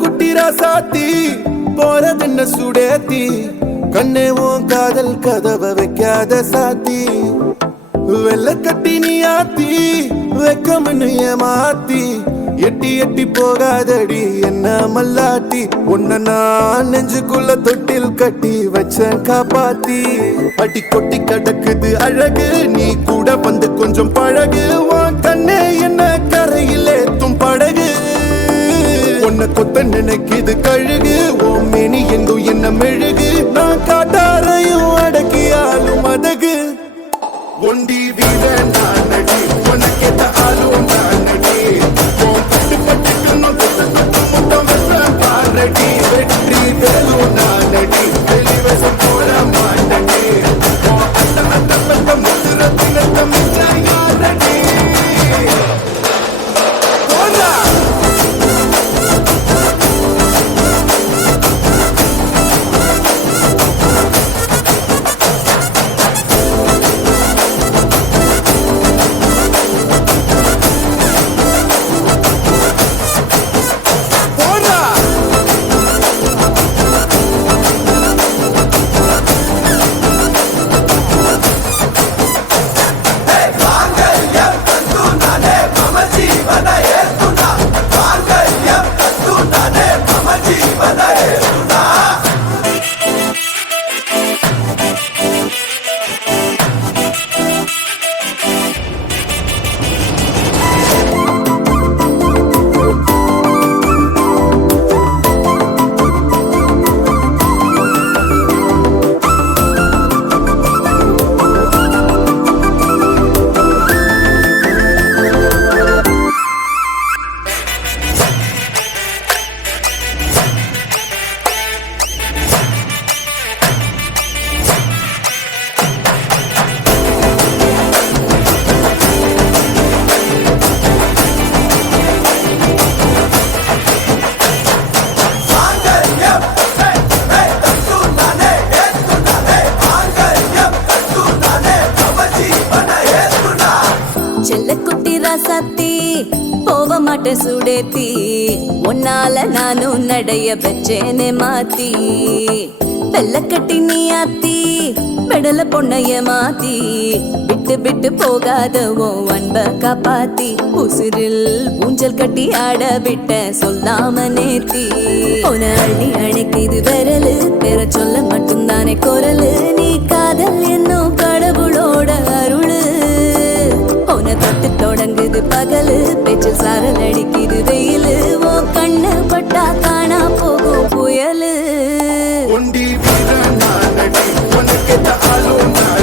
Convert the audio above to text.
குட்டி ராசாத்தி போறதென்ன சுடேத்தி கண்ணே உன் காதல் கதவை வைக்காத சாத்தி வெள்ள கட்டி நீ ஆத்தி வெக்கம்னு ஏமாத்தி எட்டி எட்டி போகாதடி என்ன மல்லாட்டி உன்ன நான் நெஞ்சுக்குள்ள தொட்டில் கட்டி வச்ச காப்பாத்தி அடி கொட்டி கடக்குது அழகு நீ கூட வந்து கொஞ்சம் பழகு உன் கண்ணே என்ன கரையில் ஏத்தும் படகு உன்னை கொத்த நினைக்குது கழுகு ஓ மேனி எங்கும் என்ன மெழுகு நான் காட்டாரையும் அடக்கியாலும் அதகு ஒண்டி வீர நான் நடி உனக்கேத்த ஆளும் நான் நடி பட்டு பட்டுக்கணும் முட்டம் வச்ச பாரடி வெற்றி வேலும் நான் நடி வெளிவசம் போட மாட்டடி அத்த அத்த பட்ட முத்துரத்தினத்த மிச்ச யாரடி போனா போவ மாட்டேன் சுடேத்தி உன்னால நானும் நடைய பெச்சேனே மாத்தி வெள்ள கட்டி நீ ஆத்தி பெடல பொண்ணைய மாத்தி விட்டு விட்டு போகாதவோ அன்ப காப்பாத்தி உசிரில் ஊஞ்சல் கட்டி ஆட விட்ட சொல்லாம நேத்தி உன அள்ளி அணைக்குது விரலு பெற சொல்ல மட்டும்தானே குரலு நீ காதல் என்னும் கடவுளோட அருளு உன தொட்டு தொடங்குது பகலு பேச்சில் சாரல் அடிக்குது வெயிலு ஓ கண்ணு பட்டா காணா போகும் புயலு ஒண்டி வீர நான் நடி உனக்கேத்த ஆளும் நான்